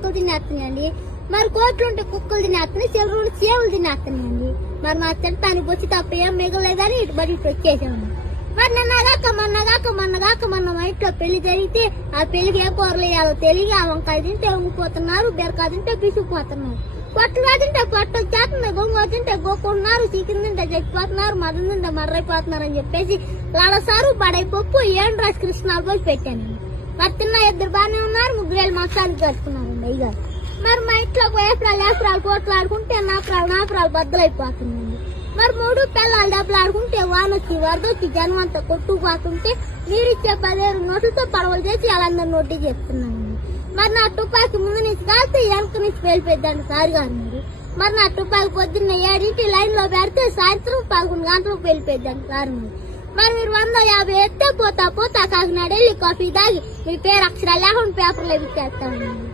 నక్కలు తినేస్తున్నాయండి. మరి కోట్లు ఉంటే కుక్కలు తినేస్తున్నాయి, చెరువులు సేవలు తినేస్తున్నాయండి. మరి మా తింటానికి వచ్చి తప్ప ఏం మిగలేదని ఇటు బడి ఇటు వచ్చేసాము. మరి మొన్న మా ఇంట్లో పెళ్లి జరిగితే ఆ పెళ్లికి ఏ కూరలు వేయాలో తెలియ వంకాయ తింటే వంగిపోతున్నారు, బీరకాయ తింటే పిసుకుపోతున్నారు, పొట్టగా తింటే పొట్ట వచ్చేస్తుంది, గొంగ తింటే గోకుంటున్నారు, చికెన్ తింటే చచ్చిపోతున్నారు, మటన్ తింటే మర్రైపోతున్నారు అని చెప్పేసి లాలసారు బడై పప్పు ఏం రాసి కృష్ణాలు పోసి పెట్టాను. మరి తిన్న 2 బాగానే ఉన్నారు, 3 వేలు మాసానికి కట్టుకున్నారండి అయ్యారు. మరి మా ఇంట్లో ఏప్రాలు పోట్లాడుకుంటే నాపురాలు బద్దలైపోతున్నాయండి. మరి 3 పిల్లలు దెబ్బలాడుకుంటే వానొచ్చి వరదొచ్చి జనం అంతా కొట్టుకుపోతుంటే మీరిచ్చే 10,000 నోట్లతో పడవలు చేసి వాళ్ళందరూ నోటి చెప్తున్నానండి. మరి నా తుపాకి ముందు నుంచి కాస్తే వెనక నుంచి వెళ్ళిపోద్దండి సార్ గారు. మరి నా తుపాకి పొద్దున్న 7 లైన్ లో పెడితే సాయంత్రం 11 గంటలకు వెళ్ళిపోద్దండి సార్. మరి మీరు 150 ఎత్తే పోతా కాకినాడ వెళ్ళి కాఫీ తాగి మీ పేరు అక్షరాలు లేకుండా పేపర్లో ఎక్కేస్తామండి.